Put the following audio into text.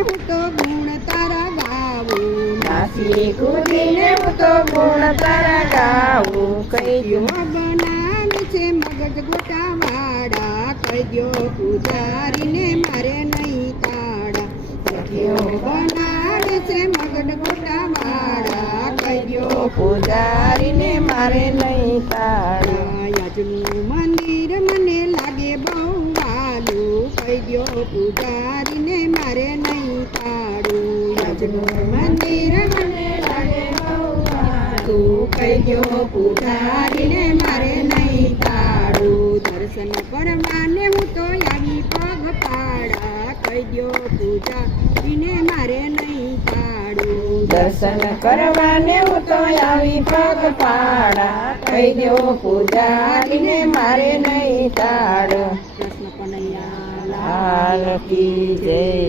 હું તો ગુણ તારા ગાવું. નાસી કૂદીને હું તો ગુણ તારા ગાવું. કહી દો. છે મગજ ગોટા વાળા કહી પૂજારીને મારે નહીં તાડા કેવો બનાવે છે મગજ ગોટા વાળા કહી દો પૂજારીને મારે નહીં તાળા. આજનું મંદિર મને લાગે બહુ વાલું. કહી દો પૂજારીને મારે આજનું મંદિર મને લાગે તું વાલું કહી દો પૂજારીને મારે નહીં તાડું દર્શન કરવાને હું તો આવી પગ પાડા. કહી દો વિને મારે નહીં તાડું દર્શન કરવાને હું તો આવી પગ પાડા. કહી દો પૂજારીને મારે નહીં તાળ. કૃષ્ણ કનૈયા, લાલ કી જય.